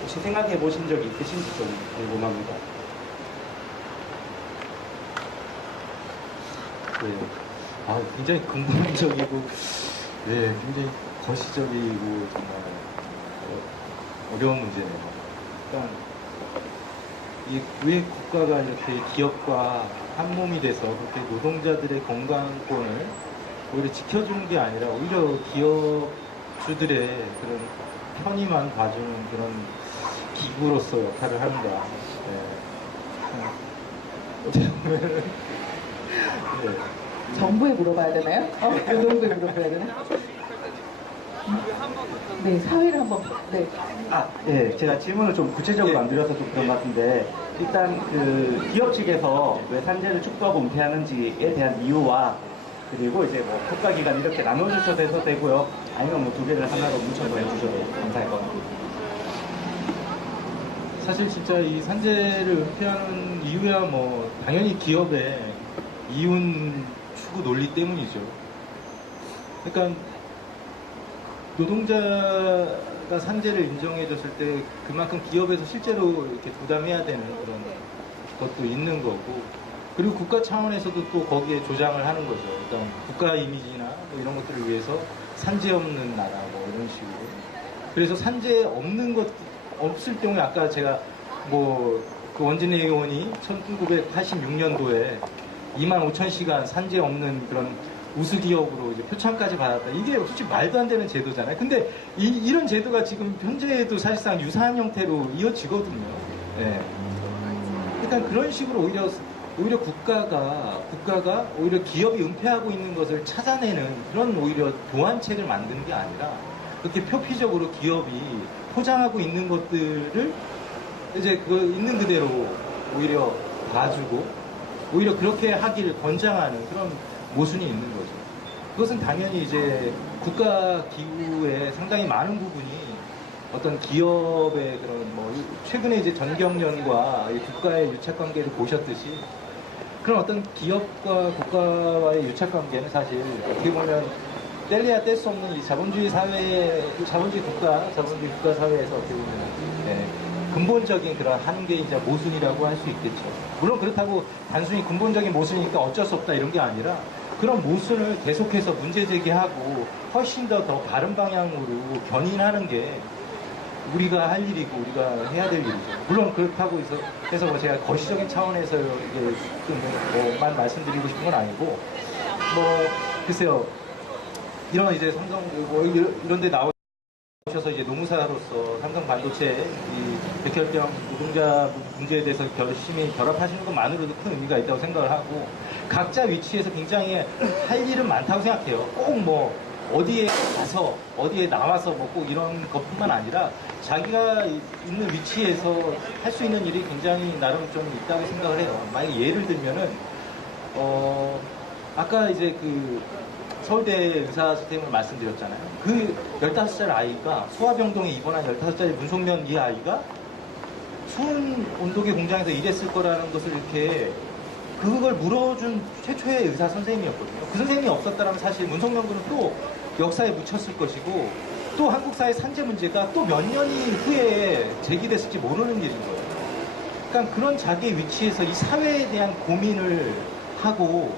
혹시 생각해 보신 적이 있으신지 좀 궁금합니다. 네. 굉장히 근본적이고, 네, 굉장히 거시적이고, 정말 어려운 문제네요. 일단, 왜 국가가 이렇게 기업과 한 몸이 돼서 그렇게 노동자들의 건강권을 오히려 지켜주는 게 아니라 오히려 기업주들의 그런 편의만 봐주는 그런 기구로서 역할을 하는가. 네. 어떻게 보면, 네. 정부에 물어봐야 되나요? 노동부에 물어봐야 되나? 네, 사회를 한번, 네. 예, 제가 질문을 좀 구체적으로 안 드려서 좀 그런 것 같은데, 일단 그 기업 측에서 왜 산재를 축소하고 은폐하는지에 대한 이유와, 그리고 이제 뭐 국가기관 이렇게 나눠주셔도 되고요. 아니면 뭐 두 개를 하나로 뭉쳐서 해주셔도 감사할 것 같습니다. 사실 진짜 이 산재를 은폐하는 이유야 뭐 당연히 기업의 이윤 추구 논리 때문이죠. 그러니까 노동자가 산재를 인정해줬을 때 그만큼 기업에서 실제로 이렇게 부담해야 되는 그런 것도 있는 거고, 그리고 국가 차원에서도 또 거기에 조장을 하는 거죠. 일단 국가 이미지나 뭐 이런 것들을 위해서 산재 없는 나라 뭐 이런 식으로. 그래서 산재 없는 것 없을 경우에 아까 제가 뭐 그 원진혜 의원이 1986년도에 25,000시간 산재 없는 그런 우수 기업으로 이제 표창까지 받았다. 이게 솔직히 말도 안 되는 제도잖아요. 근데 이런 제도가 지금 현재에도 사실상 유사한 형태로 이어지거든요. 네. 그러니까 그런 식으로 오히려 국가가 오히려 기업이 은폐하고 있는 것을 찾아내는 그런 오히려 보완책을 만드는 게 아니라 그렇게 표피적으로 기업이 포장하고 있는 것들을 이제 그 있는 그대로 오히려 봐주고 오히려 그렇게 하기를 권장하는 그런 모순이 있는 거죠. 그것은 당연히 이제 국가 기구의 상당히 많은 부분이 어떤 기업의 그런 뭐 최근에 이제 전경련과 국가의 유착 관계를 보셨듯이 그런 어떤 기업과 국가와의 유착 관계는 사실 어떻게 보면 뗄래야 뗄 수 없는 이 자본주의 사회, 자본주의 국가 사회에서 어떻게 보면 네, 근본적인 그런 한계이자 모순이라고 할 수 있겠죠. 물론 그렇다고 단순히 근본적인 모순이니까 어쩔 수 없다 이런 게 아니라 그런 모순을 계속해서 문제 제기하고 훨씬 더 바른 방향으로 견인하는 게 우리가 할 일이고 우리가 해야 될 일이죠. 물론 그렇다고 해서 뭐 제가 거시적인 차원에서 이게 좀만 말씀드리고 싶은 건 아니고 뭐 글쎄요 이런 이제 삼성 뭐 이런 데 나오셔서 이제 노무사로서 삼성 반도체 이 백혈병 노동자 문제에 대해서 열심히 결합하시는 것만으로도 큰 의미가 있다고 생각을 하고 각자 위치에서 굉장히 할 일은 많다고 생각해요. 꼭 뭐 어디에 가서 어디에 나와서 뭐 꼭 이런 것뿐만 아니라 자기가 있는 위치에서 할 수 있는 일이 굉장히 나름 좀 있다고 생각을 해요. 만약에 예를 들면은 아까 이제 그 서울대 의사 선생님을 말씀드렸잖아요. 그 15살 아이가 소아병동에 입원한 15살의 문성면 이 아이가 수은 온도계 공장에서 일했을 거라는 것을 이렇게 그걸 물어준 최초의 의사 선생님이었거든요. 그 선생님이 없었다면 사실 문성면 군은 또 역사에 묻혔을 것이고 또 한국 사회 산재 문제가 또 몇 년이 후에 제기됐을지 모르는 일인 거예요. 약간 그런 자기의 위치에서 이 사회에 대한 고민을 하고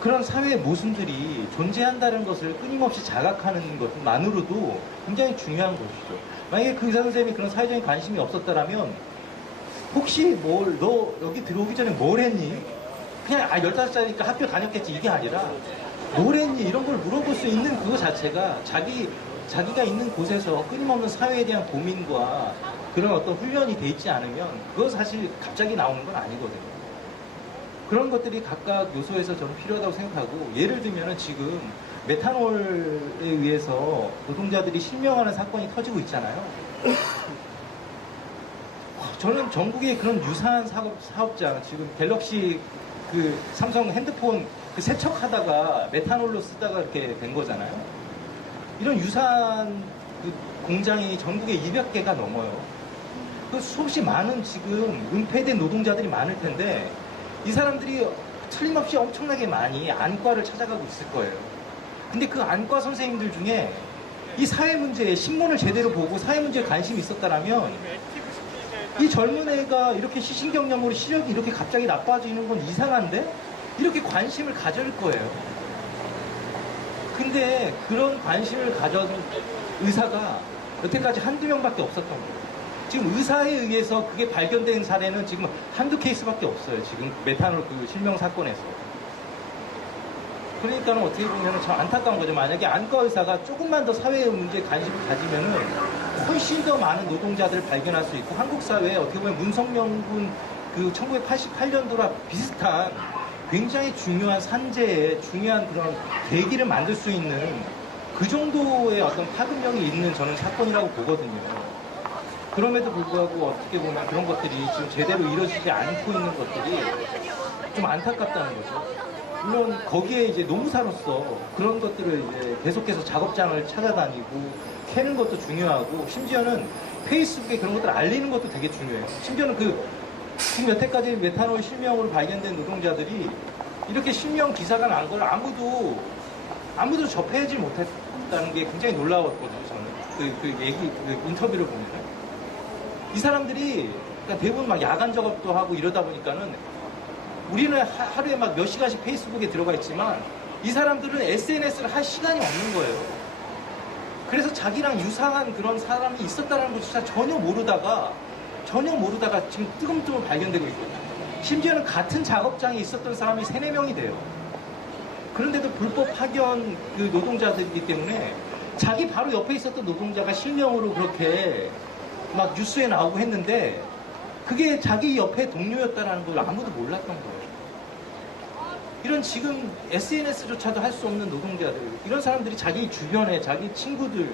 그런 사회의 모순들이 존재한다는 것을 끊임없이 자각하는 것만으로도 굉장히 중요한 것이죠. 만약에 그 의사 선생님이 그런 사회적인 관심이 없었다면 혹시 너 여기 들어오기 전에 뭘 했니? 그냥 15살이니까 학교 다녔겠지 이게 아니라 뭘 했니? 이런 걸 물어볼 수 있는 그거 자체가 자기가 있는 곳에서 끊임없는 사회에 대한 고민과 그런 어떤 훈련이 돼 있지 않으면 그거 사실 갑자기 나오는 건 아니거든요. 그런 것들이 각각 요소에서 저는 필요하다고 생각하고 예를 들면 지금 메탄올에 의해서 노동자들이 실명하는 사건이 터지고 있잖아요. 저는 전국의 그런 유사한 사업장 지금 갤럭시 그 삼성 핸드폰 그 세척하다가 메탄올로 쓰다가 이렇게 된 거잖아요. 이런 유사한 그 공장이 전국에 200개가 넘어요. 그 수없이 많은 지금 은폐된 노동자들이 많을 텐데 이 사람들이 틀림없이 엄청나게 많이 안과를 찾아가고 있을 거예요. 근데 그 안과 선생님들 중에 이 사회 문제에 신문을 제대로 보고 사회 문제에 관심이 있었다면 이 젊은 애가 이렇게 시신경염으로 시력이 이렇게 갑자기 나빠지는 건 이상한데 이렇게 관심을 가질 거예요. 근데 그런 관심을 가진 의사가 여태까지 한두 명밖에 없었던 거예요. 지금 의사에 의해서 그게 발견된 사례는 지금 한두 케이스밖에 없어요. 지금 메탄올 그 실명 사건에서. 그러니까는 어떻게 보면 참 안타까운 거죠. 만약에 안과 의사가 조금만 더 사회의 문제에 관심을 가지면은 훨씬 더 많은 노동자들을 발견할 수 있고 한국 사회에 어떻게 보면 문성명군 그 1988년도랑 비슷한 굉장히 중요한 산재에 중요한 그런 계기를 만들 수 있는 그 정도의 어떤 파급력이 있는 저는 사건이라고 보거든요. 그럼에도 불구하고 어떻게 보면 그런 것들이 지금 제대로 이루어지지 않고 있는 것들이 좀 안타깝다는 거죠. 물론 거기에 이제 노무사로서 그런 것들을 이제 계속해서 작업장을 찾아다니고 캐는 것도 중요하고 심지어는 페이스북에 그런 것들을 알리는 것도 되게 중요해요. 심지어는 지금 여태까지 메탄올 실명으로 발견된 노동자들이 이렇게 실명 기사가 난 걸 아무도 접해야지 못했다는 게 굉장히 놀라웠거든요. 저는 그 인터뷰를 보면 이 사람들이 그러니까 대부분 막 야간 작업도 하고 이러다 보니까는 우리는 하루에 막 몇 시간씩 페이스북에 들어가 있지만 이 사람들은 SNS를 할 시간이 없는 거예요. 그래서 자기랑 유사한 그런 사람이 있었다는 것조차 전혀 모르다가 지금 뜨금뜨금 발견되고 있거든요. 심지어는 같은 작업장에 있었던 사람이 3-4명이 돼요. 그런데도 불법 파견 그 노동자들이기 때문에 자기 바로 옆에 있었던 노동자가 실명으로 그렇게 막 뉴스에 나오고 했는데 그게 자기 옆에 동료였다는 걸 아무도 몰랐던 거예요. 이런 지금 SNS조차도 할 수 없는 노동자들, 이런 사람들이 자기 주변에 자기 친구들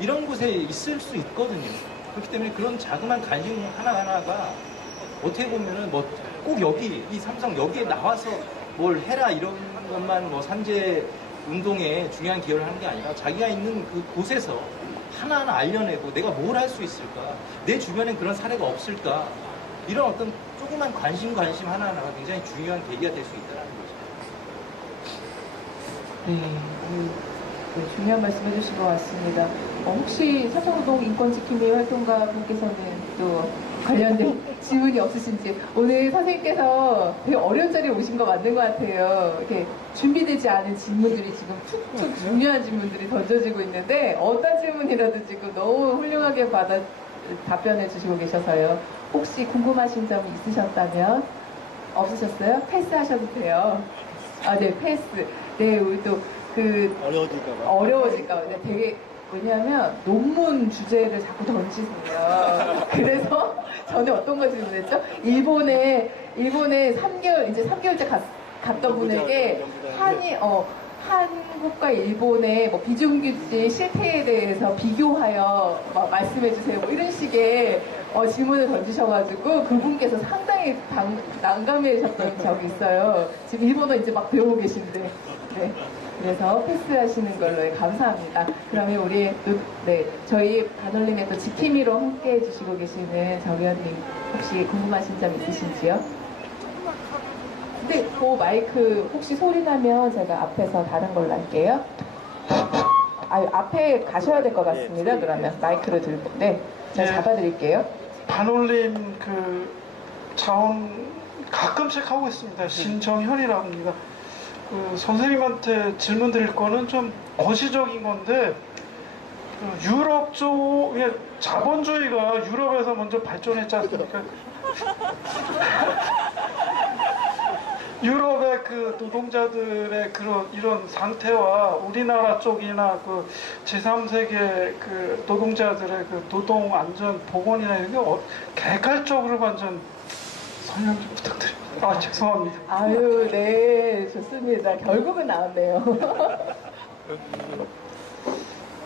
이런 곳에 있을 수 있거든요. 그렇기 때문에 그런 자그마한 관심 하나하나가 어떻게 보면은 뭐 꼭 여기 이 삼성 여기에 나와서 뭘 해라 이런 것만 뭐 산재 운동에 중요한 기여를 하는 게 아니라 자기가 있는 그 곳에서 하나하나 알려내고 내가 뭘 할 수 있을까? 내 주변엔 그런 사례가 없을까? 이런 어떤 조그만 관심 하나하나가 굉장히 중요한 계기가 될 수 있다는 거죠. 네, 중요한 말씀 해주신 것 같습니다. 혹시 삼성노동 인권지킴이 활동가 분께서는 또 관련된 질문이 없으신지 오늘 선생님께서 되게 어려운 자리에 오신 거 맞는 것 같아요. 이렇게 준비되지 않은 질문들이 지금 툭툭 중요한 질문들이 던져지고 있는데 어떤 질문이라도 지금 너무 훌륭하게 답변해 주시고 계셔서요. 혹시 궁금하신 점이 있으셨다면 없으셨어요? 패스하셔도 돼요. 네, 패스. 네, 우리 또 어려워질까봐. 네, 되게 왜냐하면 논문 주제를 자꾸 던지세요. 그래서 저는 어떤 거 질문했죠? 일본에 3개월째 갔던 분에게 한국과 일본의 뭐 비정규직 실태에 대해서 비교하여 말씀해 주세요. 뭐 이런 식의 질문을 던지셔가지고 그분께서 상당히 난감해하셨던 적이 있어요. 지금 일본어 이제 막 배우고 계신데. 네. 그래서 패스하시는 걸로 감사합니다. 그러면 저희 반올림에 또 지킴이로 함께 해주시고 계시는 정 의원님 혹시 궁금하신 점 있으신지요? 네, 그 마이크 혹시 소리 나면 제가 앞에서 다른 걸로 할게요. 앞에 가셔야 될 것 같습니다. 그러면 마이크를 들고 제가 잡아드릴게요. 반올림 자원 가끔씩 하고 있습니다. 신정현이라고 합니다. 그 선생님한테 질문 드릴 거는 좀 거시적인 건데, 그 유럽 쪽의 자본주의가 유럽에서 먼저 발전했지 않습니까? 유럽의 그 노동자들의 이런 상태와 우리나라 쪽이나 그 제3세계 그 노동자들의 그 노동 안전 보건이나 이런 게 개괄적으로 완전 설명 좀 부탁드립니다. 아, 죄송합니다. 아유, 네, 좋습니다. 결국은 나왔네요.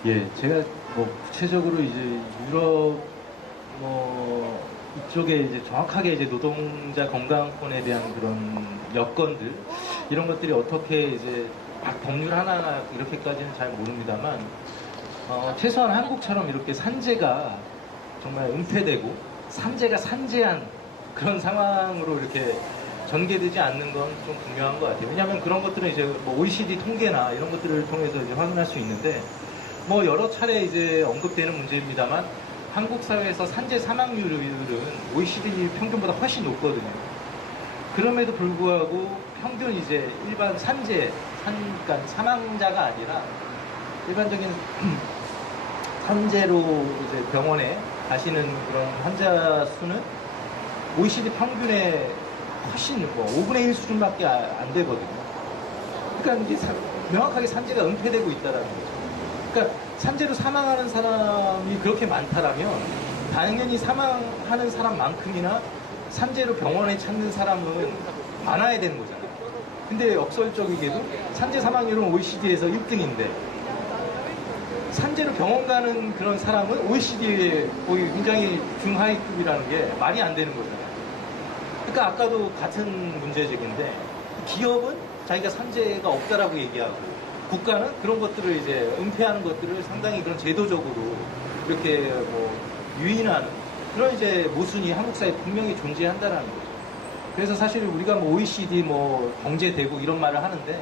예, 제가 뭐 구체적으로 이제 유럽 이쪽에 이제 정확하게 이제 노동자 건강권에 대한 그런 여건들 이런 것들이 어떻게 이제 막 법률 하나하나 이렇게까지는 잘 모릅니다만 최소한 한국처럼 이렇게 산재가 정말 은폐되고 산재가 산재한 그런 상황으로 이렇게 전개되지 않는 건 좀 분명한 것 같아요. 왜냐하면 그런 것들은 이제 뭐 OECD 통계나 이런 것들을 통해서 이제 확인할 수 있는데 뭐 여러 차례 이제 언급되는 문제입니다만 한국 사회에서 산재 사망률은 OECD 평균보다 훨씬 높거든요. 그럼에도 불구하고 평균 이제 일반 그러니까 사망자가 아니라 일반적인 산재로 이제 병원에 가시는 그런 환자 수는 OECD 평균에 훨씬 5분의 1 수준밖에 안 되거든요. 그러니까 이제 명확하게 산재가 은폐되고 있다는 거죠. 그러니까 산재로 사망하는 사람이 그렇게 많다라면 당연히 사망하는 사람만큼이나 산재로 병원에 찾는 사람은 많아야 되는 거잖아요. 근데 역설적이게도 산재 사망률은 OECD에서 1등인데 산재로 병원 가는 그런 사람은 OECD의 거의 굉장히 중하위급이라는 게 말이 안 되는 거잖아요. 그러니까 아까도 같은 문제적인데 기업은 자기가 산재가 없다라고 얘기하고 국가는 그런 것들을 이제 은폐하는 것들을 상당히 그런 제도적으로 이렇게 뭐 유인하는 그런 이제 모순이 한국 사회에 분명히 존재한다라는 거죠. 그래서 사실 우리가 뭐 OECD 뭐 경제되고 이런 말을 하는데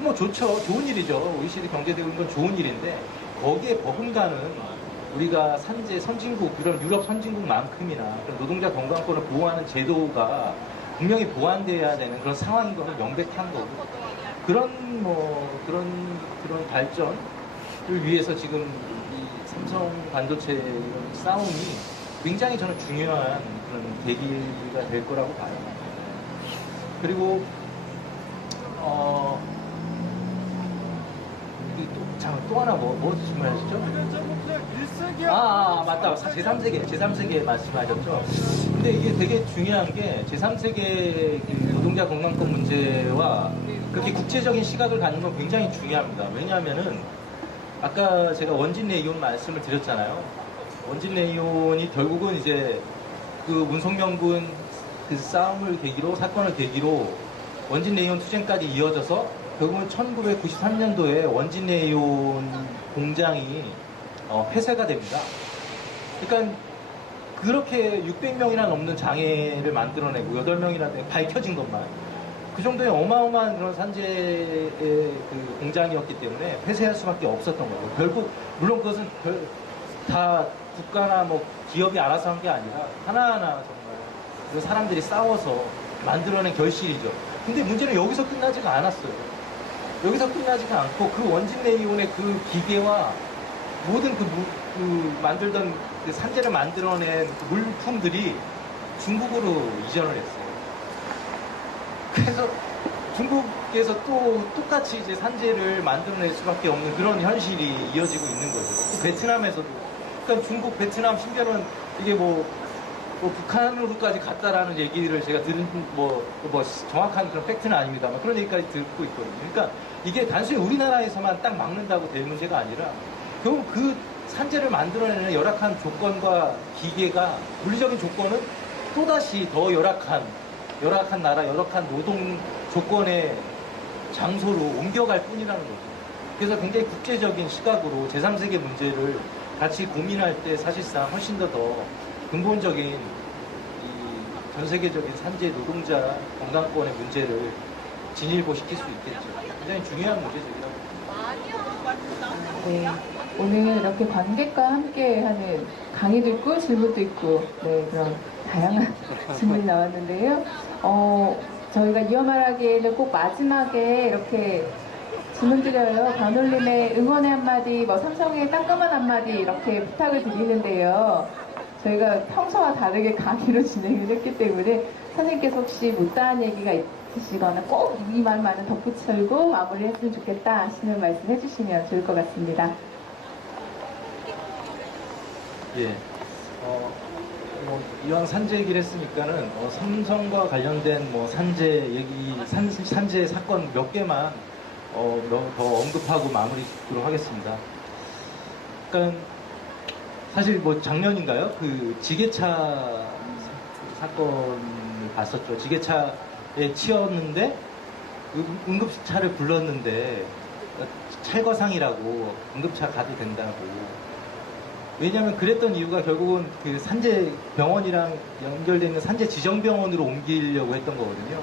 뭐 좋죠. 좋은 일이죠. OECD 경제되고 이건 좋은 일인데 거기에 버금가는 우리가 산재 선진국 이런 유럽 선진국만큼이나 그런 노동자 건강권을 보호하는 제도가 분명히 보완돼야 되는 그런 상황인 것은 명백한 거고 그런 발전을 위해서 지금 이 삼성 반도체 이런 싸움이 굉장히 저는 중요한 그런 계기가 될 거라고 봐요. 그리고 또 하나 뭐 질문하셨죠? 맞다. 제3세계 말씀하셨죠? 근데 이게 되게 중요한 게 제3세계 노동자 건강권 문제와 그렇게 국제적인 시각을 갖는 건 굉장히 중요합니다. 왜냐하면은 아까 제가 원진내 이혼 말씀을 드렸잖아요. 원진내 이혼이 결국은 이제 그 문성명군 그 싸움을 계기로 사건을 계기로 원진내 이혼 투쟁까지 이어져서 결국은 1993년도에 원진내 이혼 공장이 폐쇄가 됩니다. 그러니까 그렇게 600명이나 넘는 장애를 만들어내고 8명이나 밝혀진 것만 그 정도의 어마어마한 그런 산재의 그 공장이었기 때문에 폐쇄할 수밖에 없었던 거죠. 결국 물론 그것은 다 국가나 뭐 기업이 알아서 한 게 아니라 하나하나 정말 그 사람들이 싸워서 만들어낸 결실이죠. 근데 문제는 여기서 끝나지가 않았어요. 여기서 끝나지가 않고 그 원진내 이혼의 그 기계와 모든 만들던 그 산재를 만들어낸 그 물품들이 중국으로 이전을 했어요. 그래서 중국에서 또 똑같이 이제 산재를 만들어낼 수밖에 없는 그런 현실이 이어지고 있는 거죠. 또 베트남에서도. 그러니까 중국, 베트남, 심지어는 이게 뭐 북한으로까지 갔다라는 얘기를 제가 들은 뭐 정확한 그런 팩트는 아닙니다만 그런 얘기까지 듣고 있거든요. 그러니까 이게 단순히 우리나라에서만 딱 막는다고 될 문제가 아니라 결국 그 산재를 만들어내는 열악한 조건과 기계가 물리적인 조건은 또다시 더 열악한 나라, 열악한 노동 조건의 장소로 옮겨갈 뿐이라는 거죠. 그래서 굉장히 국제적인 시각으로 제3세계 문제를 같이 고민할 때 사실상 훨씬 더 근본적인 이 전 세계적인 산재 노동자 건강권의 문제를 진일보시킬 수 있겠죠. 굉장히 중요한 문제죠. 네. 오늘 이렇게 관객과 함께 하는 강의도 있고 질문도 있고 네, 그런 다양한 질문이 나왔는데요. 저희가 이어 말하기에는 꼭 마지막에 이렇게 질문 드려요. 반올림의 응원의 한마디, 뭐 삼성의 따끔한 한마디 이렇게 부탁을 드리는데요. 저희가 평소와 다르게 강의로 진행을 했기 때문에 선생님께서 혹시 못다한 얘기가 있으시거나 꼭 이 말만은 덧붙이고 마무리했으면 좋겠다 하시는 말씀 해주시면 좋을 것 같습니다. 예. 이왕 산재 얘기를 했으니까는 삼성과 관련된 뭐 산재 얘기, 산재 사건 몇 개만 더 언급하고 마무리 짓도록 하겠습니다. 그러니까 사실 뭐 작년인가요? 그 지게차 사건을 봤었죠. 지게차에 치였는데 응급차를 불렀는데 찰거상이라고 응급차 가도 된다고. 왜냐하면 그랬던 이유가 결국은 그 산재 병원이랑 연결되어 있는 산재 지정병원으로 옮기려고 했던 거거든요.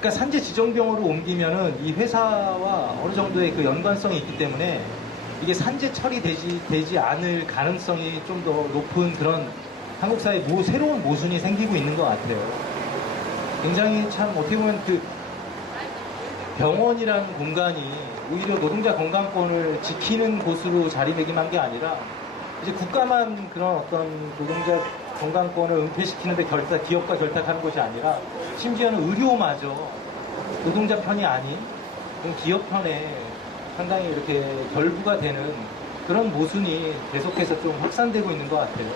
그러니까 산재 지정병원으로 옮기면은 이 회사와 어느 정도의 그 연관성이 있기 때문에 이게 산재 처리되지 않을 가능성이 좀 더 높은 그런 한국 사회 새로운 모순이 생기고 있는 것 같아요. 굉장히 참 어떻게 보면 그 병원이라는 공간이 오히려 노동자 건강권을 지키는 곳으로 자리매김한 게 아니라 이제 국가만 그런 어떤 노동자 건강권을 은폐시키는데 기업과 결탁하는 것이 아니라 심지어는 의료마저 노동자 편이 아닌 기업 편에 상당히 이렇게 결부가 되는 그런 모순이 계속해서 좀 확산되고 있는 것 같아요.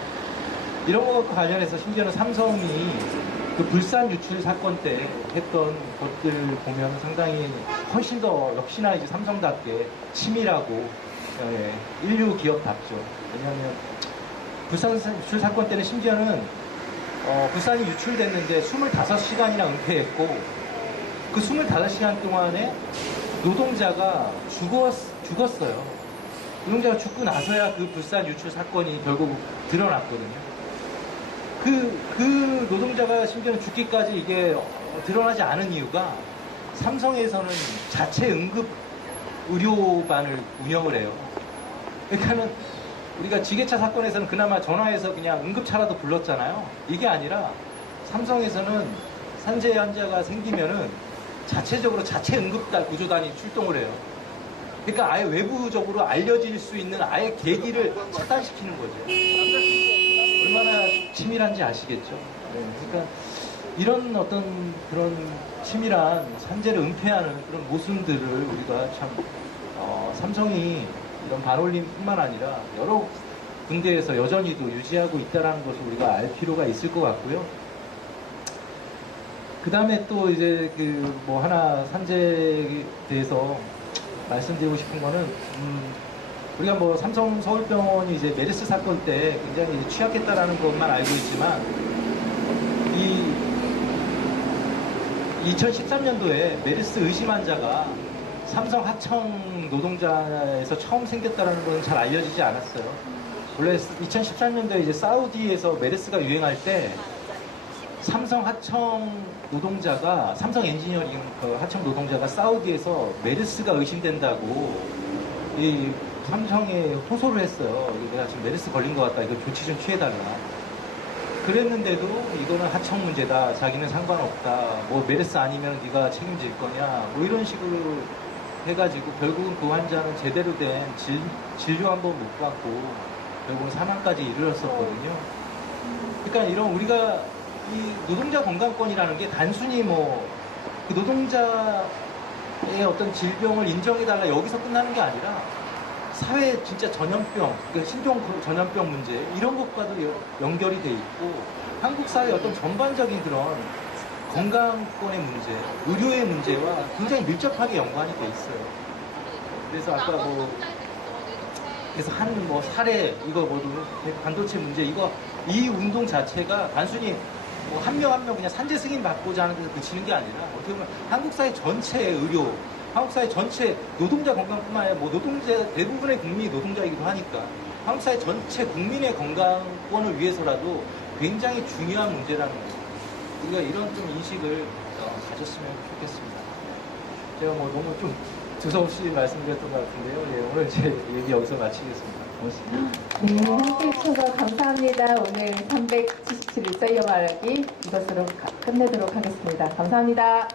이런 것과 관련해서 심지어는 삼성이 그 불산 유출 사건 때 했던 것들 보면 상당히 훨씬 더 역시나 이제 삼성답게 치밀하고 인류 기업답죠. 왜냐하면 불산 유출 사건 때는 심지어는 불산이 유출됐는데 25시간이나 은폐했고 그 25시간 동안에 노동자가 죽었어요. 노동자가 죽고 나서야 그 불산 유출 사건이 결국 드러났거든요. 그 노동자가 심지어는 죽기까지 이게 드러나지 않은 이유가 삼성에서는 자체 응급 의료반을 운영을 해요. 그러니까는 우리가 지게차 사건에서는 그나마 전화해서 그냥 응급차라도 불렀잖아요. 이게 아니라 삼성에서는 산재 환자가 생기면은 자체적으로 자체 응급 구조단이 출동을 해요. 그러니까 아예 외부적으로 알려질 수 있는 아예 계기를 차단시키는 거죠. 얼마나 치밀한지 아시겠죠? 네, 그러니까 이런 어떤 그런 치밀한 산재를 은폐하는 그런 모순들을 우리가 참 삼성이 이런 반올림뿐만 아니라 여러 군데에서 여전히도 유지하고 있다는 것을 우리가 알 필요가 있을 것 같고요. 그 다음에 또 이제 그 뭐 하나 산재에 대해서 말씀드리고 싶은 거는 우리가 뭐 삼성 서울병원이 이제 메르스 사건 때 굉장히 취약했다라는 것만 알고 있지만 이 2013년도에 메르스 의심 환자가 삼성 하청 노동자에서 처음 생겼다라는 건 잘 알려지지 않았어요. 원래 2013년도에 이제 사우디에서 메르스가 유행할 때 삼성 하청 노동자가 삼성 엔지니어링 하청 노동자가 사우디에서 메르스가 의심된다고 이 삼성에 호소를 했어요. 내가 지금 메르스 걸린 것 같다. 이거 조치 좀 취해달라. 그랬는데도 이거는 하청 문제다. 자기는 상관없다. 뭐 메르스 아니면 네가 책임질 거냐. 뭐 이런 식으로 해가지고 결국은 그 환자는 제대로 된 진료 한 번 못 받고 결국은 사망까지 이르렀었거든요. 그러니까 이런 우리가 이 노동자 건강권이라는 게 단순히 뭐 그 노동자의 어떤 질병을 인정해달라 여기서 끝나는 게 아니라 사회 진짜 전염병, 그러니까 신종 전염병 문제 이런 것과도 연결이 돼 있고 한국 사회 어떤 전반적인 그런 건강권의 문제, 의료의 문제와 굉장히 밀접하게 연관이 돼 있어요. 그래서 아까 뭐 그래서 한 뭐 사례 이거 뭐 반도체 문제 이거 이 운동 자체가 단순히 뭐 한 명 한 명 그냥 산재 승인 받고자 하는 데서 그치는 게 아니라 어떻게 보면 한국 사회 전체의 의료, 한국 사회 전체 노동자 건강뿐만 아니라 뭐 노동자 대부분의 국민이 노동자이기도 하니까 한국 사회 전체 국민의 건강권을 위해서라도 굉장히 중요한 문제라는 거죠. 우리가 이런 좀 인식을 가졌으면 좋겠습니다. 제가 뭐 너무 좀 두서없이 말씀드렸던 것 같은데요. 예, 오늘 제 얘기 여기서 마치겠습니다. 고맙습니다. 네, 함께 해주셔서 감사합니다. 오늘 377일 사이어 말하기 이것으로 끝내도록 하겠습니다. 감사합니다.